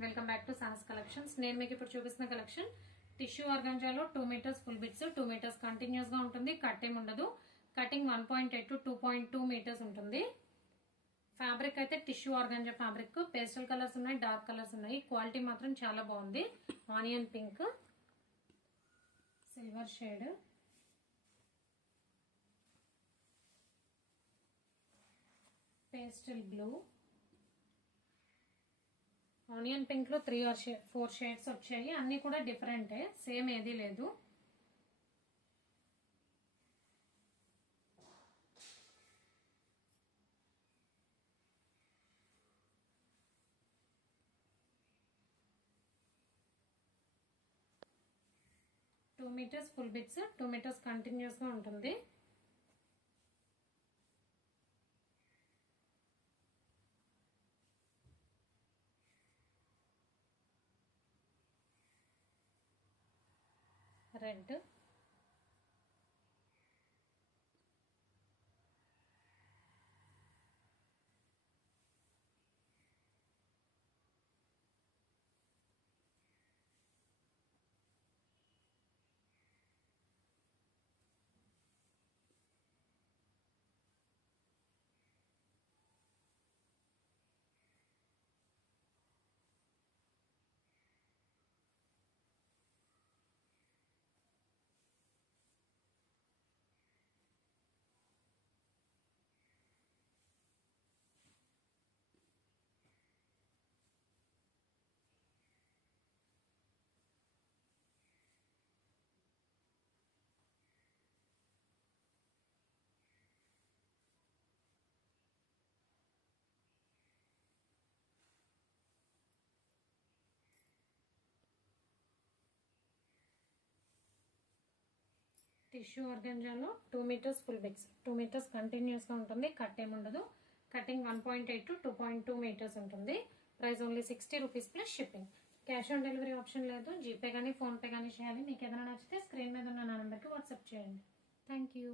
Welcome back to Sahas collections. నేను మీకు ఇప్పుడు చూపిస్తున్న కలెక్షన్ టిష్యూ ఆర్గాంజాలో 2 meters full bits, 2 meters continuous గా ఉంటుంది. కట్ ఏం ఉండదు. కటింగ్ 1.8 to 2.2 మీటర్స్ ఉంటుంది. ఫ్యాబ్రిక్ అయితే tissue organza fabric. Pastel colours ఉన్నాయి, డార్క్ కలర్స్ ఉన్నాయి. క్వాలిటీ మాత్రం చాలా బాగుంది. Onion pink, silver shade, pastel blue, onion pink లో 3 or 4 షేడ్స్ వచ్చాయి. అన్ని కూడా డిఫరెంటే, సేమ్ ఏది లేదు. Two meters full bits, 2 meters continuous గా ఉంటుంది. రెడ్, టిష్యూ ఆర్గాంజాలో 2 meters full bits, 2 meters continuous గా ఉంటుంది. కట్ ఏముండదు. కటింగ్ 1.8 to 2.2 మీటర్స్ ఉంటుంది. Price only 60 rupees plus shipping. Cash on delivery option లేదు. జీపే కానీ ఫోన్ పే కానీ చేయాలి. మీకు ఏదైనా నచ్చితే స్క్రీన్ మీద ఉన్న నా నెంబర్కి వాట్సాప్ చేయండి. Thank you.